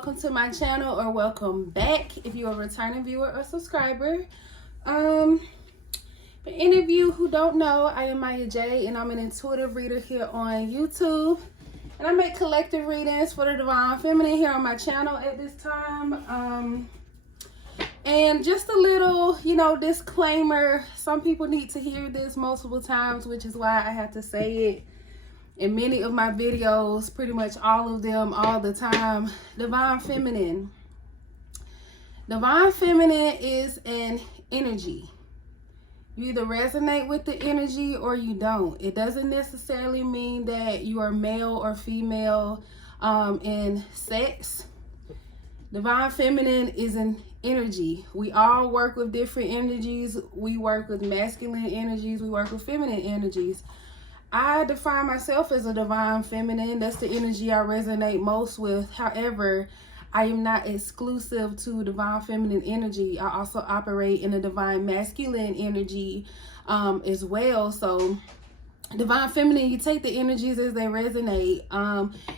welcome to my channel, or welcome back if you're a returning viewer or subscriber. For any of you who don't know, I am Miya Jha, and I'm an intuitive reader here on YouTube. And I make collective readings for the Divine Feminine here on my channel at this time. And just a little, disclaimer. Some people need to hear this multiple times, which is why I have to say it in many of my videos, pretty much all of them, all the time. Divine Feminine. Divine Feminine is an energy. You either resonate with the energy or you don't. It doesn't necessarily mean that you are male or female in sex. Divine Feminine is an energy. We all work with different energies. We work with masculine energies. We work with feminine energies. I define myself as a Divine Feminine. That's the energy I resonate most with. However, I am not exclusive to Divine Feminine energy. I also operate in a Divine Masculine energy as well. So Divine Feminine, you take the energies as they resonate.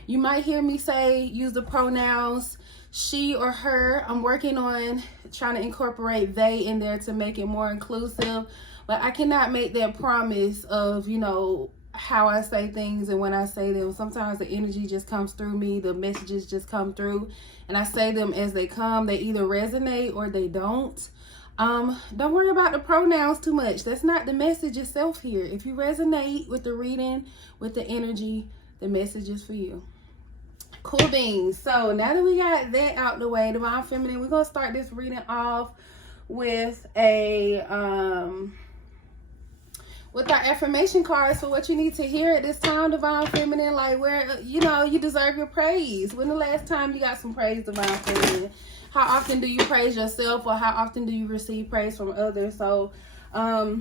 You might hear me say, use the pronouns she or her. I'm working on trying to incorporate they in there to make it more inclusive. But I cannot make that promise of, how I say things and when I say them. Sometimes the energy just comes through me, the messages just come through, and I say them as they come. They either resonate or they don't. Don't worry about the pronouns too much. That's not the message itself here. If you resonate with the reading, with the energy, the message is for you. Cool beans. So now that we got that out the way, Divine Feminine, we're gonna start this reading off with with our affirmation cards for what you need to hear at this time, Divine Feminine. Like, where, you deserve your praise. When the last time you got some praise, Divine Feminine? How often do you praise yourself, or how often do you receive praise from others? So, right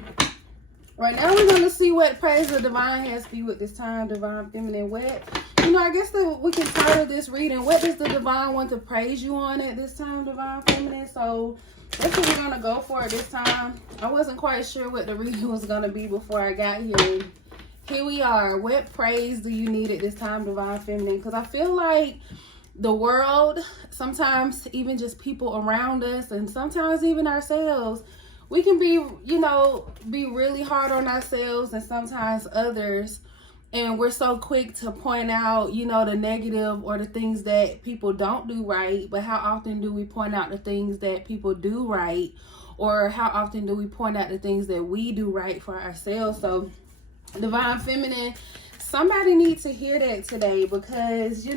now we're going to see what praise the Divine has for you at this time, Divine Feminine. I guess we can title this reading, what does the Divine want to praise you on at this time, Divine Feminine? So, that's what we're going to go for at this time. I wasn't quite sure what the reading was going to be before I got here. Here we are. What praise do you need at this time, Divine Feminine? Because I feel like the world, sometimes even just people around us, and sometimes even ourselves, we can be, be really hard on ourselves and sometimes others. And we're so quick to point out, the negative or the things that people don't do right. But how often do we point out the things that people do right? Or how often do we point out the things that we do right for ourselves? So, Divine Feminine, somebody needs to hear that today, because,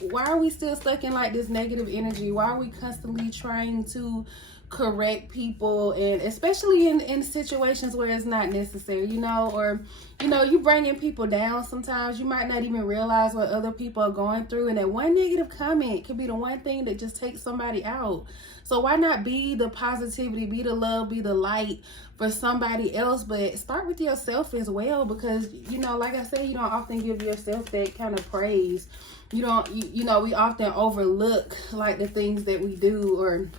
why are we still stuck in like this negative energy? Why are we constantly trying to correct people, and especially in situations where it's not necessary, or you bringing people down? Sometimes you might not even realize what other people are going through, and that one negative comment could be the one thing that just takes somebody out. So why not be the positivity, be the love, be the light for somebody else? But start with yourself as well, because like I said, you don't often give yourself that kind of praise. We often overlook like the things that we do, or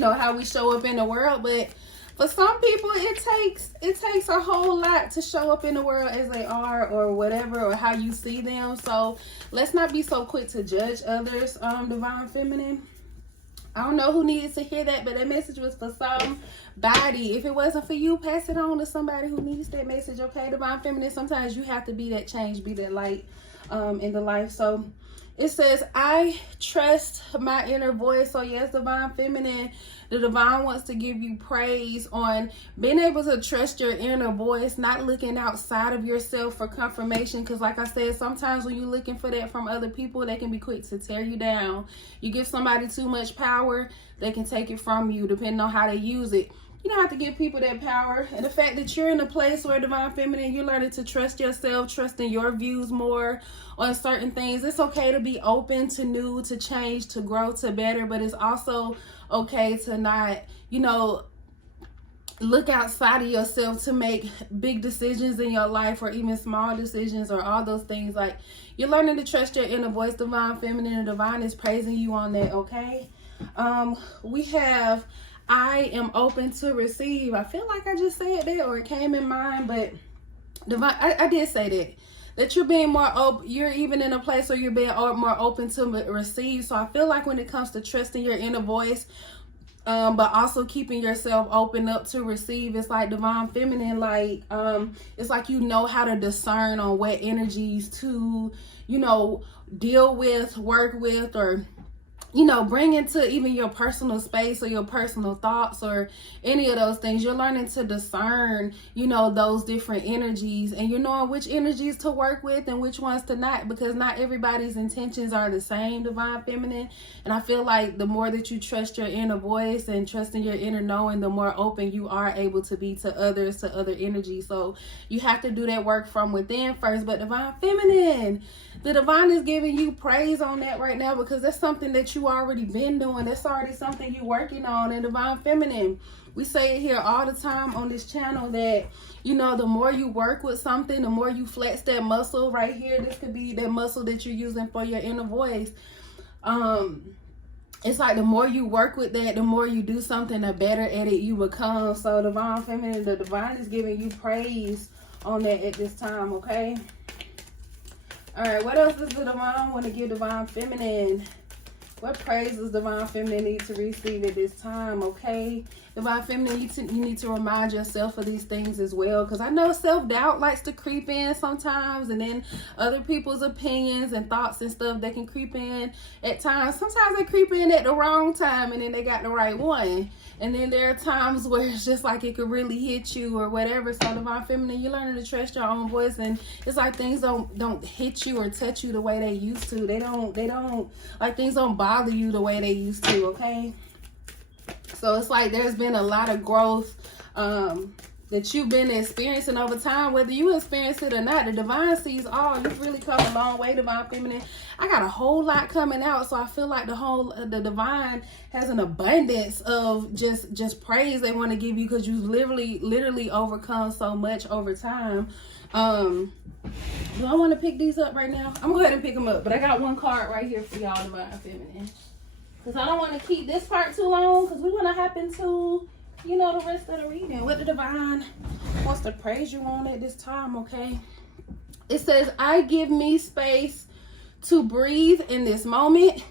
how we show up in the world. But for some people, it takes a whole lot to show up in the world as they are, or whatever, or how you see them. So let's not be so quick to judge others, Divine Feminine. I don't know who needs to hear that, but that message was for somebody. If it wasn't for you, pass it on to somebody who needs that message, okay, Divine Feminine? Sometimes you have to be that change, be that light in the life. So it says, I trust my inner voice. So yes, Divine Feminine, the Divine wants to give you praise on being able to trust your inner voice, not looking outside of yourself for confirmation. Because like I said, sometimes when you're looking for that from other people, they can be quick to tear you down. You give somebody too much power, they can take it from you, depending on how they use it. You don't have to give people that power. And the fact that you're in a place where, Divine Feminine, you're learning to trust yourself, trusting your views more on certain things. It's okay to be open to new, to change, to grow, to better. But it's also okay to not, look outside of yourself to make big decisions in your life, or even small decisions, or all those things. Like, you're learning to trust your inner voice, Divine Feminine, and Divine is praising you on that, okay? We have, I am open to receive. I feel like I just said that, or it came in mind, but Divine, I did say that. that you're being more open. You're even in a place where you're being more open to receive. So I feel like when it comes to trusting your inner voice, but also keeping yourself open up to receive, it's like divine feminine, like it's like you know how to discern on what energies to, you know, deal with, work with, or, you know, bring into even your personal space or your personal thoughts or any of those things. You're learning to discern, you know, those different energies, and you're knowing which energies to work with and which ones to not, because not everybody's intentions are the same, divine feminine. And I feel like the more that you trust your inner voice and trusting your inner knowing, the more open you are able to be to others, to other energies. So you have to do that work from within first. But divine feminine, the divine is giving you praise on that right now, because that's something that you already been doing. That's already something you're working on. And divine feminine, we say it here all the time on this channel that, you know, the more you work with something, the more you flex that muscle right here. This could be that muscle that you're using for your inner voice. It's like the more you work with that, the more you do something, the better at it you become. So divine feminine, the divine is giving you praise on that at this time, okay? All right, what else does the divine want to give divine feminine? What praise does divine feminine need to receive at this time, okay? Divine feminine, you need to remind yourself of these things as well, because I know self-doubt likes to creep in sometimes, and then other people's opinions and thoughts and stuff, they can creep in at times. Sometimes they creep in at the wrong time, and then they got the right one. And then there are times where it's just like it could really hit you or whatever. So divine feminine, you're learning to trust your own voice, and it's like things don't hit you or touch you the way they used to. They don't like things don't bother you the way they used to, okay? So it's like there's been a lot of growth that you've been experiencing over time, whether you experience it or not. The divine sees all. You've really come a long way, divine feminine. I got a whole lot coming out, so I feel like the divine has an abundance of just praise they want to give you, because you literally overcome so much over time. Do I want to pick these up right now? I'm gonna go ahead and pick them up, but I got one card right here for y'all, divine feminine, because I don't want to keep this part too long, because we want to hop into, you know, the rest of the reading. What the divine wants to praise you on at this time, okay? It says, I give me space to breathe in this moment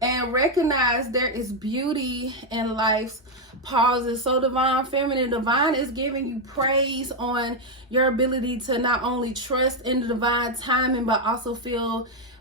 and recognize there is beauty in life's pauses. So divine feminine, divine is giving you praise on your ability to not only trust in the divine timing, but also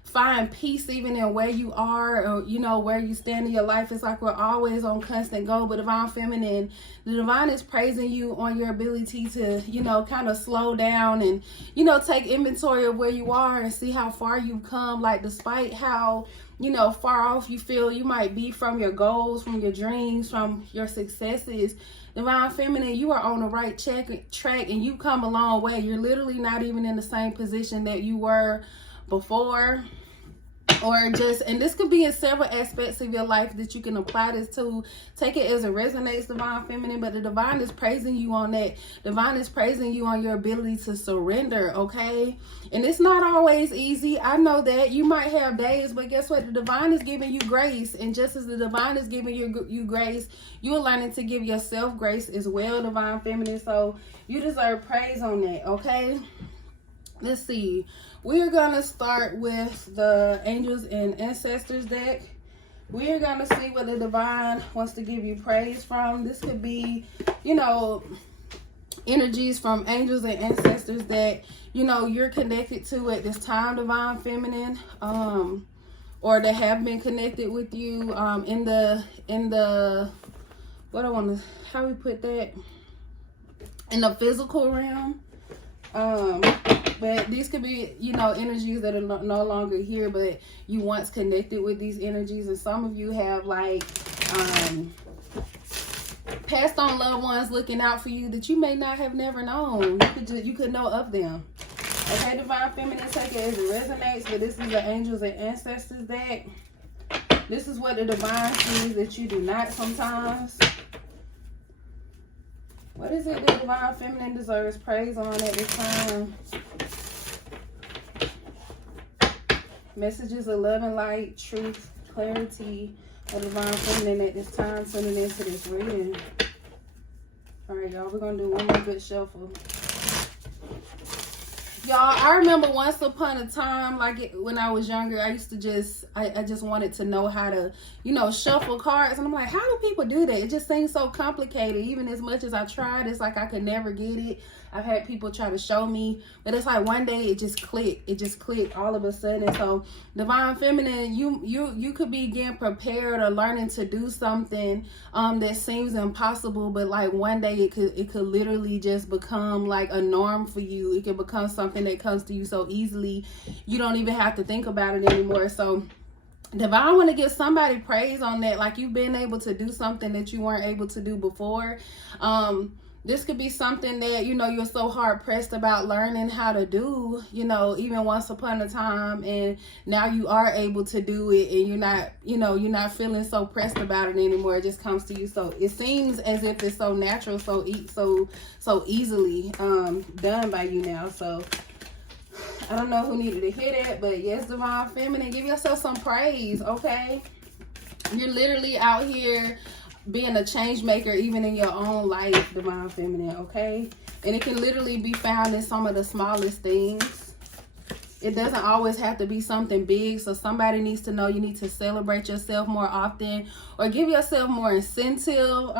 find peace even in where you are, or, you know, where you stand in your life. It's like we're always on constant go. But divine feminine, the divine is praising you on your ability to, you know, kind of slow down and, you know, take inventory of where you are and see how far you've come. Like, despite how, you know, far off you feel you might be from your goals, from your dreams, from your successes, divine feminine, you are on the right track, and you've come a long way. You're literally not even in the same position that you were before, or just, and this could be in several aspects of your life that you can apply this to. Take it as it resonates, divine feminine, but the divine is praising you on that. Divine is praising you on your ability to surrender, okay? And it's not always easy. I know that you might have days, but guess what? The divine is giving you grace, and just as the divine is giving you grace, you are learning to give yourself grace as well, divine feminine. So you deserve praise on that, okay? Let's see. We're going to start with the Angels and Ancestors deck. We're going to see what the divine wants to give you praise from. This could be, you know, energies from angels and ancestors that, you know, you're connected to at this time, divine feminine, or that have been connected with you in the what I want to, how we put that, in the physical realm. But these could be, you know, energies that are no longer here, but you once connected with these energies. And some of you have, like, passed on loved ones looking out for you that you may not have never known. You could know of them. Okay, divine feminine, take it as it resonates. But this is the Angels and Ancestors deck. This is what the divine sees that you do not sometimes. What is it that divine feminine deserves praise on at this time? Messages of love and light, truth, clarity of divine feminine at this time, tuning into this reading. All right, y'all, we're going to do one more good shuffle. Y'all, I remember once upon a time, like when I was younger, I used to I just wanted to know how to, shuffle cards. And I'm like, how do people do that? It just seems so complicated. Even as much as I tried, it's like I could never get it. I've had people try to show me, but it's like one day it just clicked. It just clicked all of a sudden. So Divine Feminine, you could be getting prepared or learning to do something that seems impossible, but like one day it could literally just become like a norm for you. It could become something that comes to you so easily you don't even have to think about it anymore. So Divine want to give somebody praise on that, like you've been able to do something that you weren't able to do before. This could be something that, you're so hard pressed about learning how to do, even once upon a time, and now you are able to do it, and you're not feeling so pressed about it anymore. It just comes to you. So it seems as if it's so natural, so easily done by you now. So I don't know who needed to hear that, but yes, Divine Feminine, give yourself some praise, okay? You're literally out here being a change maker even in your own life, Divine Feminine, okay? And it can literally be found in some of the smallest things. It doesn't always have to be something big. So somebody needs to know you need to celebrate yourself more often, or give yourself more incentive.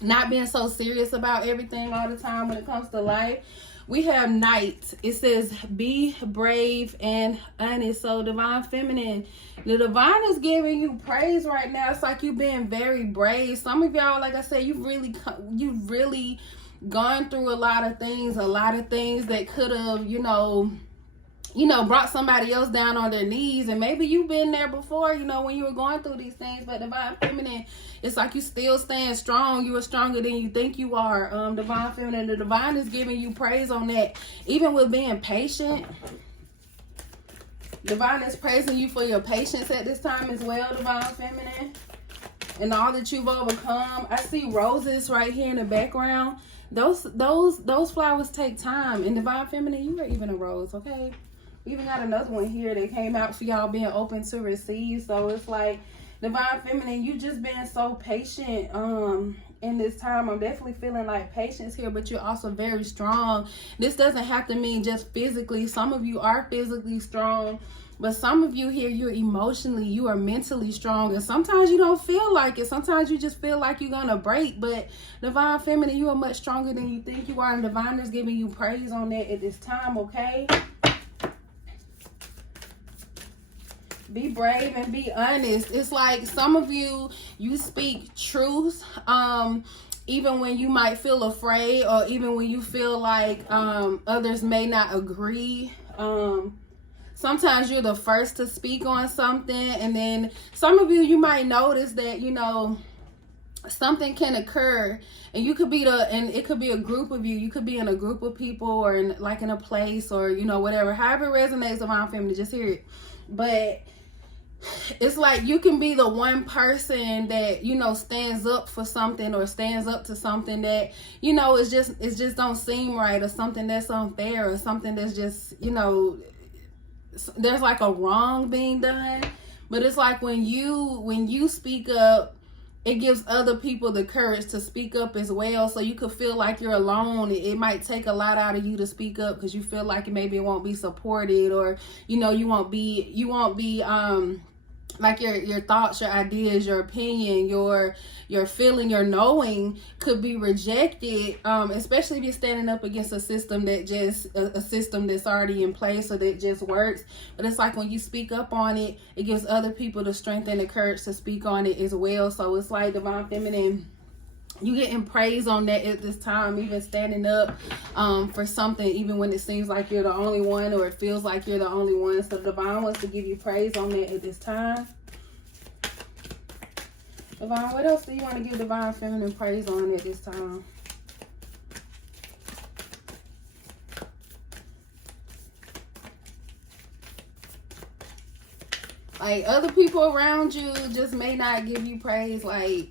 Not being so serious about everything all the time when it comes to life. We have Knight. It says, be brave and honest. So Divine Feminine, the Divine is giving you praise right now. It's like you've been very brave. Some of y'all, like I said, you've really gone through a lot of things that could have, brought somebody else down on their knees. And maybe you've been there before, when you were going through these things. But Divine Feminine, it's like you still stand strong. You are stronger than you think you are. Divine Feminine, the Divine is giving you praise on that. Even with being patient, Divine is praising you for your patience at this time as well, Divine Feminine. And all that you've overcome. I see roses right here in the background. Those flowers take time. And Divine Feminine, you are even a rose, okay? We even got another one here that came out for y'all being open to receive. So it's like, Divine Feminine, you just been so patient in this time. I'm definitely feeling like patience here, but you're also very strong. This doesn't have to mean just physically. Some of you are physically strong, but some of you here, you are mentally strong. And sometimes you don't feel like it. Sometimes you just feel like you're gonna break. But Divine Feminine, you are much stronger than you think you are. And Divine is giving you praise on that at this time, okay? Be brave and be honest. It's like some of you speak truth, even when you might feel afraid, or even when you feel like others may not agree. Sometimes you're the first to speak on something, and then some of you might notice that, something can occur, and you could be and it could be a group of you. You could be in a group of people, or in a place, or whatever. However it resonates, Divine Feminine, just hear it. But it's like you can be the one person that stands up for something, or stands up to something that it just don't seem right, or something that's unfair, or something that's just there's like a wrong being done. But it's like when you speak up, it gives other people the courage to speak up as well. So you could feel like you're alone. It might take a lot out of you to speak up, because you feel like maybe it won't be supported, or you won't be like your thoughts, your ideas, your opinion, your feeling, your knowing could be rejected, especially if you're standing up against a system a system that's already in place, or that just works. But it's like when you speak up on it, it gives other people the strength and the courage to speak on it as well. So it's like, Divine Feminine, you getting praise on that at this time, even standing up for something, even when it seems like you're the only one, or it feels like you're the only one. So Divine wants to give you praise on that at this time. Divine, what else do you want to give Divine Feminine praise on at this time? Like, other people around you just may not give you praise. Like,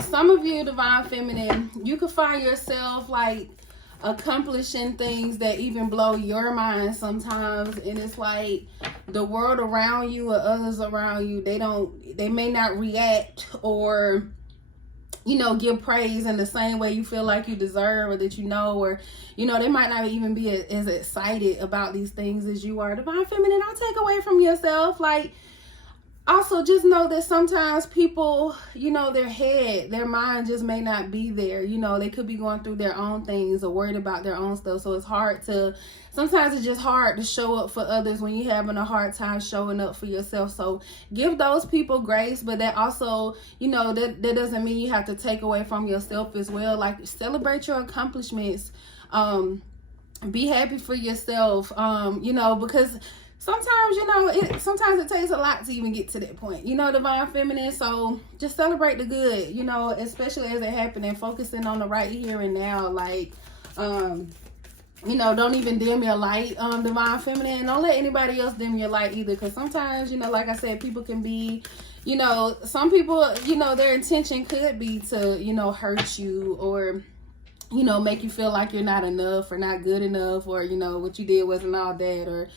some of you, Divine Feminine, you could find yourself like accomplishing things that even blow your mind sometimes. And it's like the world around you, or others around you, they may not react, or give praise in the same way you feel like you deserve, or that or they might not even be as excited about these things as you are. Divine Feminine, don't take away from yourself. Like, also just know that sometimes people, their mind just may not be there. They could be going through their own things or worried about their own stuff. So sometimes it's just hard to show up for others when you're having a hard time showing up for yourself. So give those people grace, but that also, that doesn't mean you have to take away from yourself as well. Like, celebrate your accomplishments. Be happy for yourself, because sometimes, sometimes it takes a lot to even get to that point, Divine Feminine. So just celebrate the good, especially as it happened, and focusing on the right here and now. Like, don't even dim your light, Divine Feminine. Don't let anybody else dim your light either. Because sometimes, like I said, people can be, some people, their intention could be to, hurt you, or, make you feel like you're not enough or not good enough, or, what you did wasn't all that, or,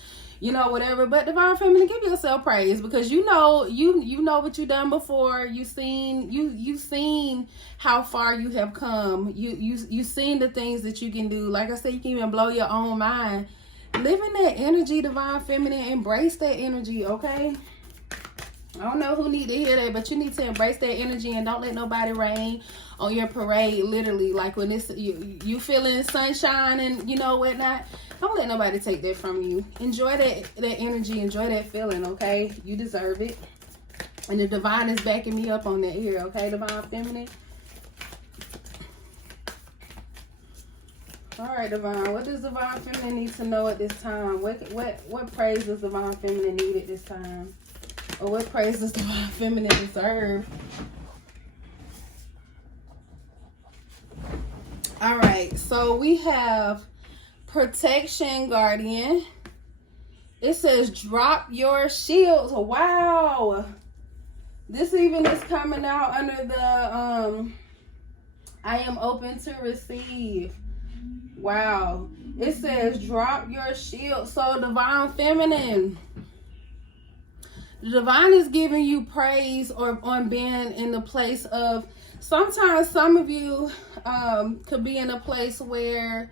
whatever. But Divine Feminine, give yourself praise, because you know what you've done before. You've seen how far you have come. You've seen the things that you can do. Like I said, you can even blow your own mind. Live in that energy, Divine Feminine. Embrace that energy, okay? I don't know who need to hear that, but you need to embrace that energy, and don't let nobody rain on your parade, literally. Like, when it's you feeling sunshine and whatnot, don't let nobody take that from you. Enjoy that energy, enjoy that feeling, okay? You deserve it. And the divine is backing me up on that here, okay, Divine Feminine? All right, Divine, what does Divine Feminine need to know at this time? What praise does Divine Feminine need at this time? Or what praise does Divine Feminine deserve? All right, so we have Protection Guardian. It says drop your shields. Wow. This even is coming out under the I am open to receive. Wow. It says drop your shield. So Divine Feminine, the divine is giving you praise or on being in the place of, sometimes some of you could be in a place where,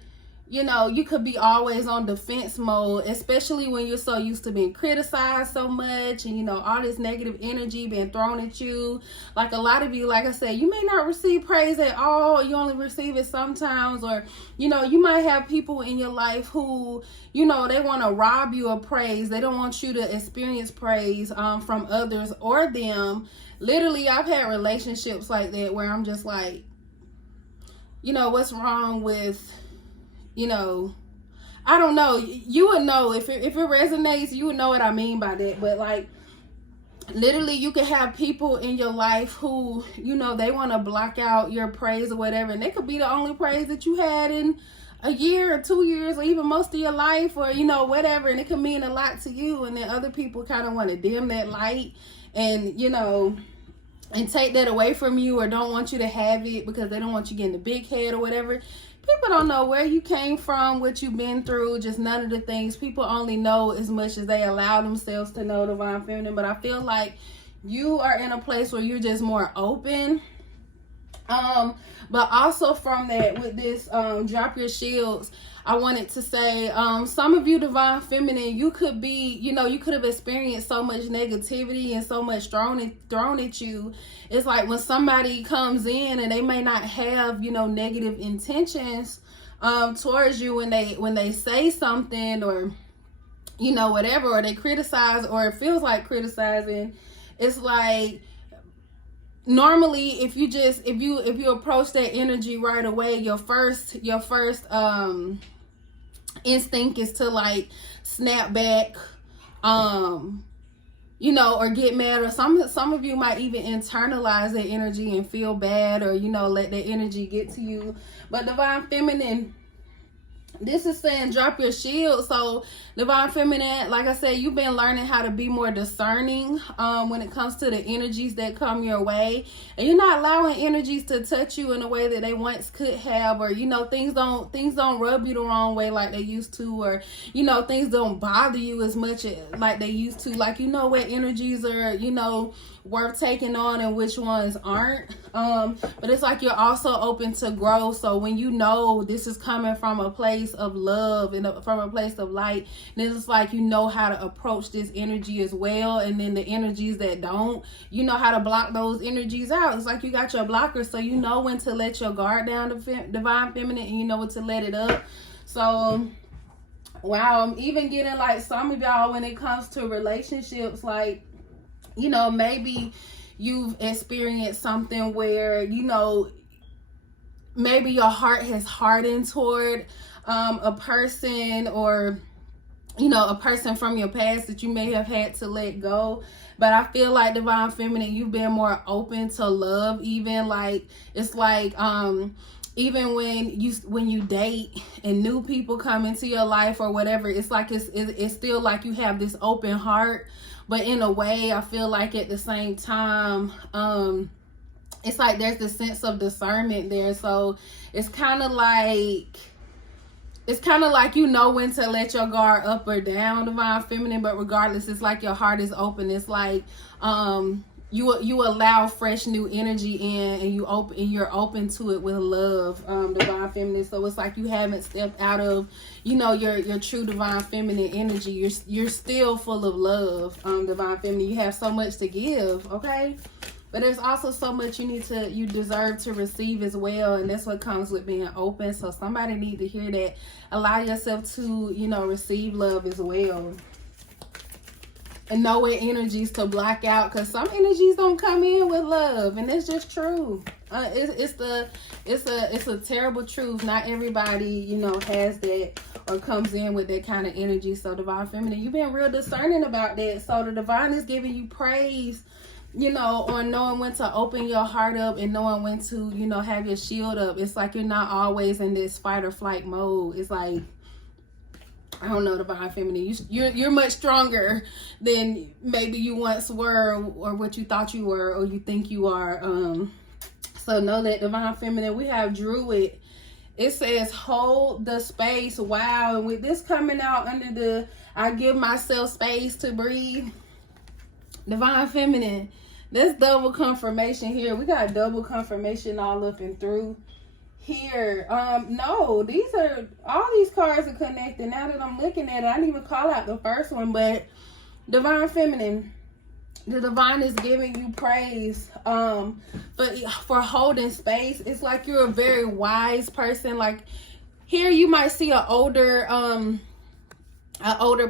you could be always on defense mode, especially when you're so used to being criticized so much, and, all this negative energy being thrown at you. Like, a lot of you, like I said, you may not receive praise at all. You only receive it sometimes, or, you might have people in your life who, they want to rob you of praise. They don't want you to experience praise from others or them. Literally, I've had relationships like that where I'm just like, what's wrong with, I don't know. You would know if it resonates. You would know what I mean by that. But like, literally, you can have people in your life who, they want to block out your praise or whatever, and they could be the only praise that you had in a year or 2 years, or even most of your life, or whatever, and it could mean a lot to you. And then other people kind of want to dim that light, and and take that away from you, or don't want you to have it because they don't want you getting the big head or whatever. People don't know where you came from, what you've been through, just none of the things. People only know as much as they allow themselves to know, Divine Feminine. But I feel like you are in a place where you're just more open. But also from that, with this drop your shields, I wanted to say, some of you, Divine Feminine, you could be, you could have experienced so much negativity and so much thrown at you. It's like when somebody comes in and they may not have, negative intentions towards you, when they say something, or whatever, or they criticize, or it feels like criticizing. It's like, normally, if you approach that energy right away, your first instinct is to like snap back, or get mad, or some of you might even internalize that energy and feel bad, or let that energy get to you. But Divine Feminine, this is saying drop your shield. So Divine Feminine, like I said, you've been learning how to be more discerning when it comes to the energies that come your way, and you're not allowing energies to touch you in a way that they once could have, or things don't rub you the wrong way like they used to, or things don't bother you as much like they used to. Like, what energies are worth taking on and which ones aren't. But it's like you're also open to growth. So when you know this is coming from a place of love and from a place of light, then it's like you know how to approach this energy as well. And then the energies that don't, you know how to block those energies out. It's like you got your blockers, so you know when to let your guard down, divine feminine, and you know when to let it up. So wow, I'm even getting like some of y'all when it comes to relationships, like, you know, maybe you've experienced something where, you know, maybe your heart has hardened toward a person, or, you know, a person from your past that you may have had to let go. But I feel like, divine feminine, you've been more open to love. Even like, it's like even when you date and new people come into your life or whatever, it's like it's still like you have this open heart. But in a way, I feel like at the same time, it's like there's this sense of discernment there. So it's kind of like you know when to let your guard up or down, divine feminine. But regardless, it's like your heart is open. It's like you allow fresh new energy in, and you're open to it with love, divine feminine. So it's like you haven't stepped out of, you know, your true divine feminine energy. You're still full of love, divine feminine. You have so much to give, okay? But there's also so much you deserve to receive as well. And that's what comes with being open. So somebody need to hear that. Allow yourself to, you know, receive love as well. And know what energies to block out, because some energies don't come in with love, and it's just true. It's a terrible truth. Not everybody, you know, has that or comes in with that kind of energy. So divine feminine, you've been real discerning about that. So the divine is giving you praise, you know, on knowing when to open your heart up and knowing when to, you know, have your shield up. It's like you're not always in this fight or flight mode. It's like, I don't know, divine feminine, you're much stronger than maybe you once were, or what you thought you were, or you think you are. So know that, divine feminine. We have Druid. It says hold the space. Wow. And with this coming out under the I give myself space to breathe, divine feminine, this double confirmation here. We got double confirmation all up and through here. No, all these cards are connected. Now that I'm looking at it, I didn't even call out the first one, but divine feminine, the divine is giving you praise for holding space. It's like you're a very wise person. Like here you might see an older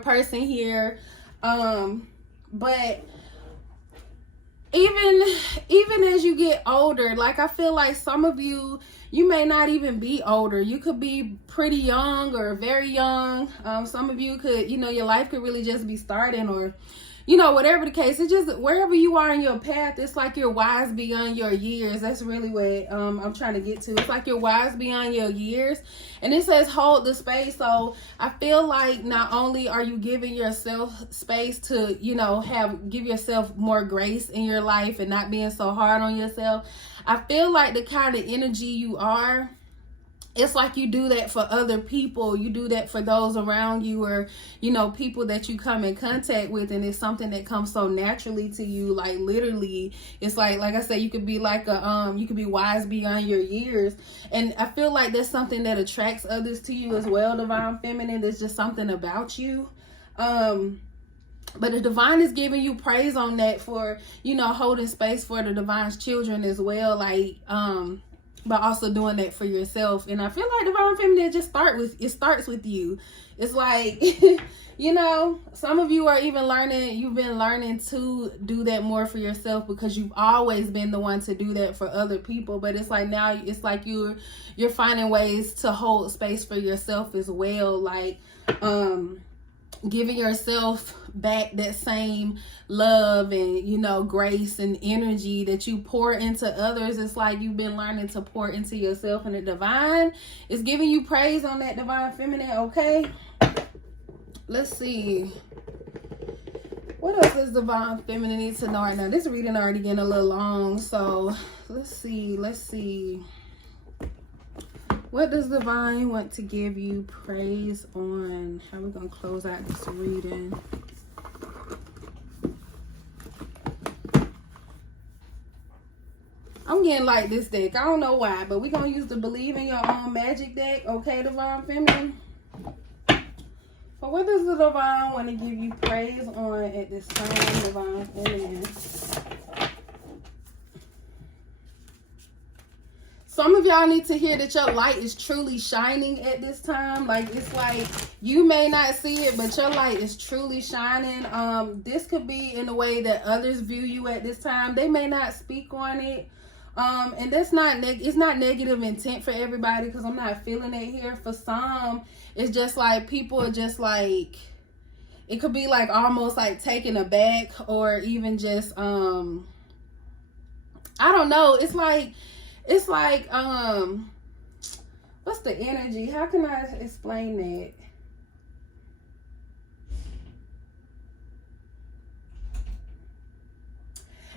person here, but even as you get older, like I feel like some of you may not even be older. You could be pretty young or very young. Some of you could, you know, your life could really just be starting, or, you know, whatever the case. It's just wherever you are in your path, it's like you're wise beyond your years. That's really what I'm trying to get to. It's like you're wise beyond your years. And it says hold the space. So I feel like not only are you giving yourself space to, you know, give yourself more grace in your life and not being so hard on yourself. I feel like the kind of energy you are, it's like you do that for other people. You do that for those around you, or, you know, people that you come in contact with, and it's something that comes so naturally to you. Like literally, it's like I said, you could be like you could be wise beyond your years. And I feel like there's something that attracts others to you as well, divine feminine. There's just something about you. But the divine is giving you praise on that, for, you know, holding space for the divine's children as well. Like, but also doing that for yourself. And I feel like divine feminine just starts with you. It's like, you know, some of you are even you've been learning to do that more for yourself, because you've always been the one to do that for other people. But it's like now it's like you're finding ways to hold space for yourself as well. Like, giving yourself back that same love and, you know, grace and energy that you pour into others. It's like you've been learning to pour into yourself, and the divine is giving you praise on that, divine feminine. Okay, let's see, what else does divine feminine need to know right now? This reading already getting a little long, so let's see. What does divine want to give you praise on? How are we going to close out this reading? getting like this deck. I don't know why, but we're going to use the Believe in Your Own Magic deck. Okay, Divine Feminine? So what does the Divine want to give you praise on at this time, Divine Feminine? Some of y'all need to hear that your light is truly shining at this time. Like, it's like you may not see it, but your light is truly shining. This could be in the way that others view you at this time. They may not speak on it. And that's not it's not negative intent for everybody, because I'm not feeling it here. For some, it's just like people are just like, it could be like almost like taken aback, or even just I don't know. It's like what's the energy? How can I explain that?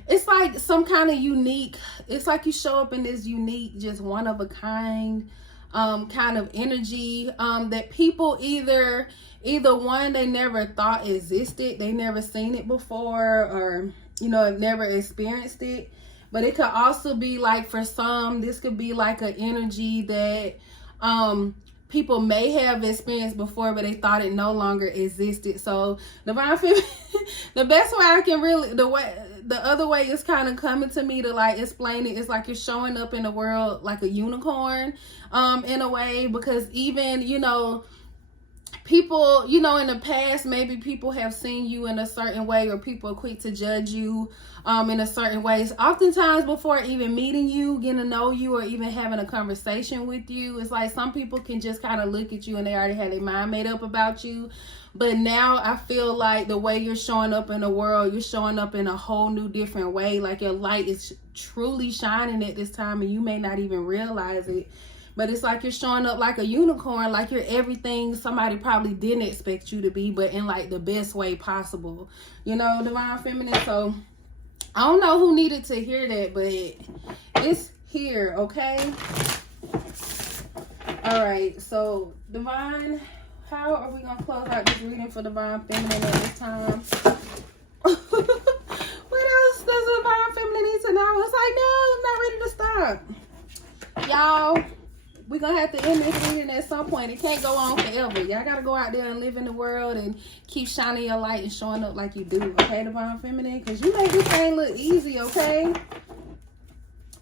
It's like some kind of unique, it's like you show up in this unique, just one of a kind kind of energy that people either one, they never thought existed, they never seen it before, or have never experienced it. But it could also be like, for some, this could be like an energy that people may have experienced before, but they thought it no longer existed. So Divine Feminine, the best way I can really, the other way is kind of coming to me to like explain it, is like you're showing up in the world like a unicorn in a way, because even, people, in the past, maybe people have seen you in a certain way, or people are quick to judge you in a certain ways. Oftentimes before even meeting you, getting to know you, or even having a conversation with you, it's like some people can just kind of look at you and they already had their mind made up about you. But now I feel like the way you're showing up in the world, you're showing up in a whole new different way. Like your light is truly shining at this time, and you may not even realize it. But it's like you're showing up like a unicorn, like you're everything somebody probably didn't expect you to be, but in like the best way possible. Divine Feminine. So I don't know who needed to hear that, but it's here, okay? All right, so Divine, how are we going to close out this reading for Divine Feminine at this time? What else does Divine Feminine need to know? It's like, no, I'm not ready to stop. Y'all, we're going to have to end this reading at some point. It can't go on forever. Y'all got to go out there and live in the world and keep shining your light and showing up like you do. Okay, Divine Feminine? Because you make this thing look easy, okay?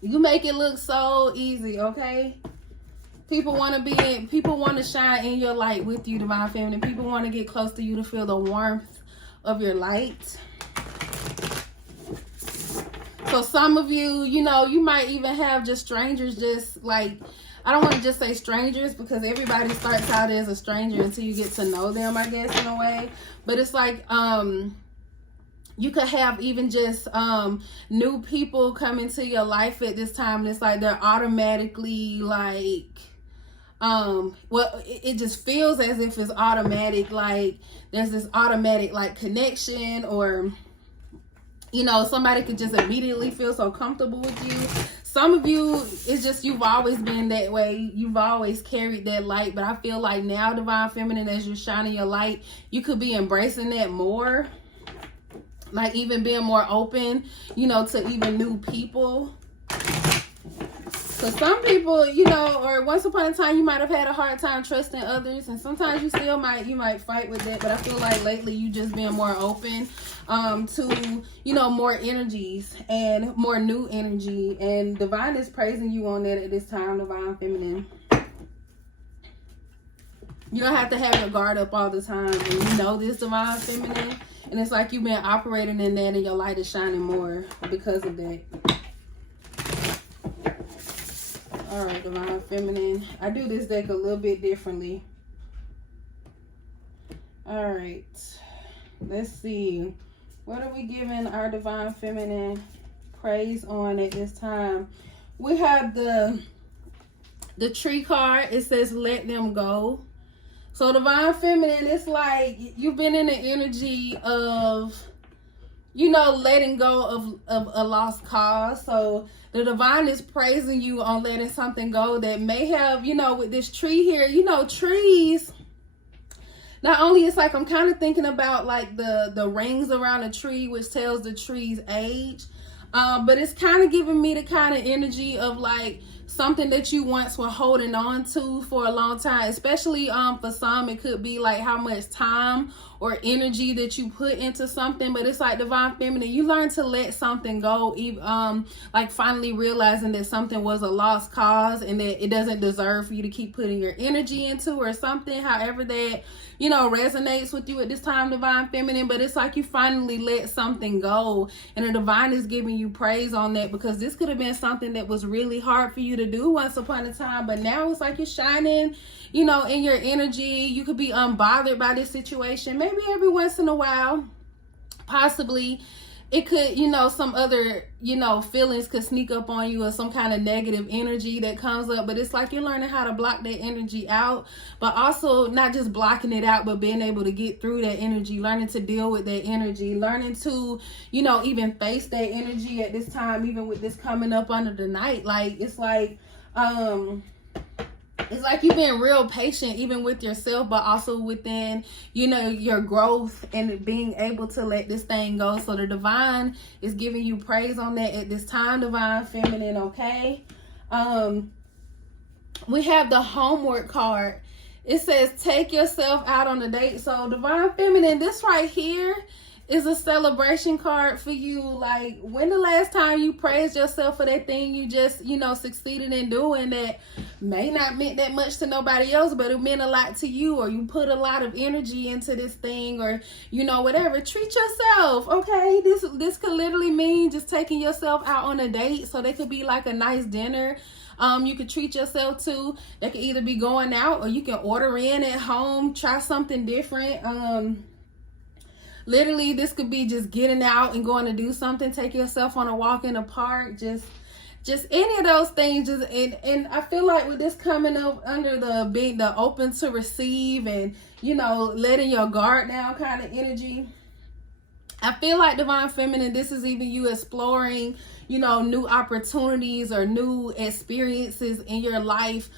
You make it look so easy, okay? People want to shine in your light with you, Divine Feminine. People want to get close to you to feel the warmth of your light. So some of you, you might even have just strangers, just like, I don't want to just say strangers, because everybody starts out as a stranger until you get to know them, I guess, in a way. But it's like, you could have even just new people come into your life at this time. And it's like they're automatically like, it just feels as if it's automatic. Like there's this automatic like connection, or, somebody could just immediately feel so comfortable with you. Some of you, it's just you've always been that way. You've always carried that light. But I feel like now, Divine Feminine, as you're shining your light, you could be embracing that more. Like even being more open, to even new people. So some people, or once upon a time, you might have had a hard time trusting others. And sometimes you still might fight with that. But I feel like lately you just being more open to, more energies and more new energy. And Divine is praising you on that at this time, Divine Feminine. You don't have to have your guard up all the time. And you know this, Divine Feminine. And it's like you've been operating in that, and your light is shining more because of that. All right, Divine Feminine. I do this deck a little bit differently. All right. Let's see. What are we giving our Divine Feminine praise on at this time? We have the Tree card. It says, let them go. So Divine Feminine, it's like you've been in the energy of, letting go of a lost cause. So the Divine is praising you on letting something go that may have, with this tree here, trees. Not only it's like I'm kind of thinking about like the rings around a tree, which tells the tree's age. But it's kind of giving me the kind of energy of like something that you once were holding on to for a long time, especially for some it could be like how much time or energy that you put into something. But it's like divine feminine, you learn to let something go, like finally realizing that something was a lost cause and that it doesn't deserve for you to keep putting your energy into or something, however that, you know, resonates with you at this time, divine feminine. But it's like you finally let something go, and the divine is giving you praise on that, because this could have been something that was really hard for you to do once upon a time, but now it's like you're shining, you know, in your energy. You could be unbothered by this situation. Maybe every once in a while, possibly it could, you know, some other, you know, feelings could sneak up on you, or some kind of negative energy that comes up. But it's like you're learning how to block that energy out, but also not just blocking it out, but being able to get through that energy, learning to deal with that energy, learning to, you know, even face that energy at this time, even with this coming up under the night. Like, it's like you've been real patient even with yourself, but also within, you know, your growth and being able to let this thing go. So the divine is giving you praise on that at this time, divine feminine. Okay. We have the homework card. It says take yourself out on a date. So divine feminine, this right here is a celebration card for you. Like, when the last time you praised yourself for that thing you just, you know, succeeded in doing that may not meant that much to nobody else, but it meant a lot to you, or you put a lot of energy into this thing, or, you know, whatever. Treat yourself, okay? This could literally mean just taking yourself out on a date. So they could be like a nice dinner. You could treat yourself to. That could either be going out, or you can order in at home, try something different. Literally, this could be just getting out and going to do something, take yourself on a walk in the park, just any of those things. Just and I feel like with this coming up under the open to receive, and, you know, letting your guard down kind of energy, I feel like divine feminine, this is even you exploring, you know, new opportunities or new experiences in your life,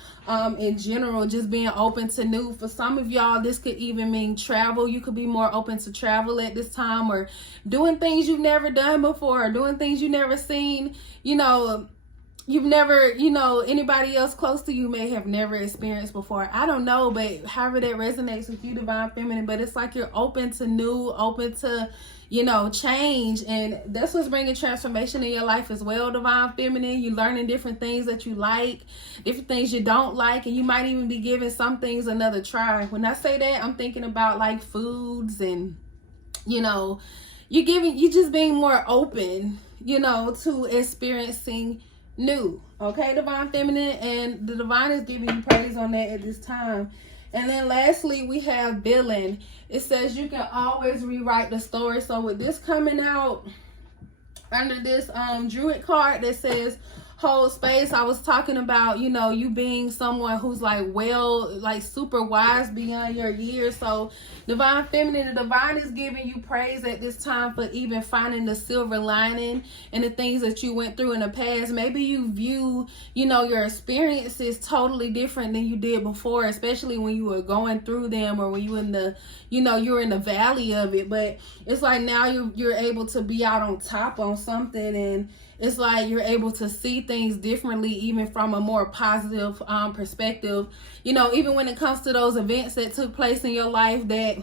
in general, just being open to new. For some of y'all, this could even mean travel. You could be more open to travel at this time, or doing things you've never done before, or doing things you've never seen, you know, you've never, you know, anybody else close to you may have never experienced before. I don't know, but however that resonates with you, divine feminine. But it's like you're open to new, open to, you know, change, and that's what's bringing transformation in your life as well, divine feminine. You're learning different things that you like, different things you don't like, and you might even be giving some things another try. When I say that, I'm thinking about like foods, and, you know, you just being more open, you know, to experiencing new. Okay, divine feminine, and the divine is giving you praise on that at this time. And then lastly, we have villain. It says you can always rewrite the story. So with this coming out under this druid card that says hold space, I was talking about, you know, you being someone who's like, well, like super wise beyond your years. So divine feminine, the divine is giving you praise at this time for even finding the silver lining in the things that you went through in the past. Maybe you view, you know, your experiences totally different than you did before, especially when you were going through them, or when you in the, you know, you're in the valley of it. But it's like now you're able to be out on top on something, and it's like you're able to see things differently, even from a more positive perspective. You know, even when it comes to those events that took place in your life that,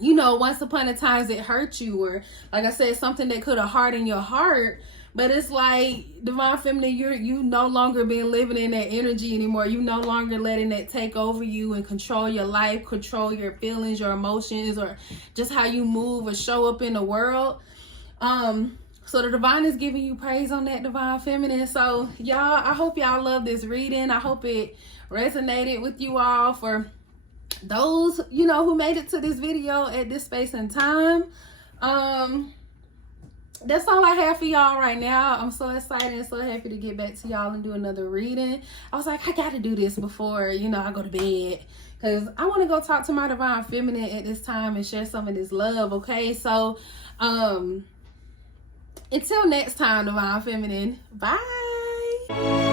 you know, once upon a time it hurt you, or like I said, something that could have hardened your heart. But it's like divine feminine, you no longer been living in that energy anymore. You no longer letting that take over you and control your life, control your feelings, your emotions, or just how you move or show up in the world. So the divine is giving you praise on that, divine feminine. So y'all, I hope y'all love this reading. I hope it resonated with you all. For those, you know, who made it to this video at this space and time, that's all I have for y'all right now. I'm so excited and so happy to get back to y'all and do another reading. I was like, I gotta do this before, you know, I go to bed, because I want to go talk to my divine feminine at this time and share some of this love. Okay, so until next time, divine feminine, bye.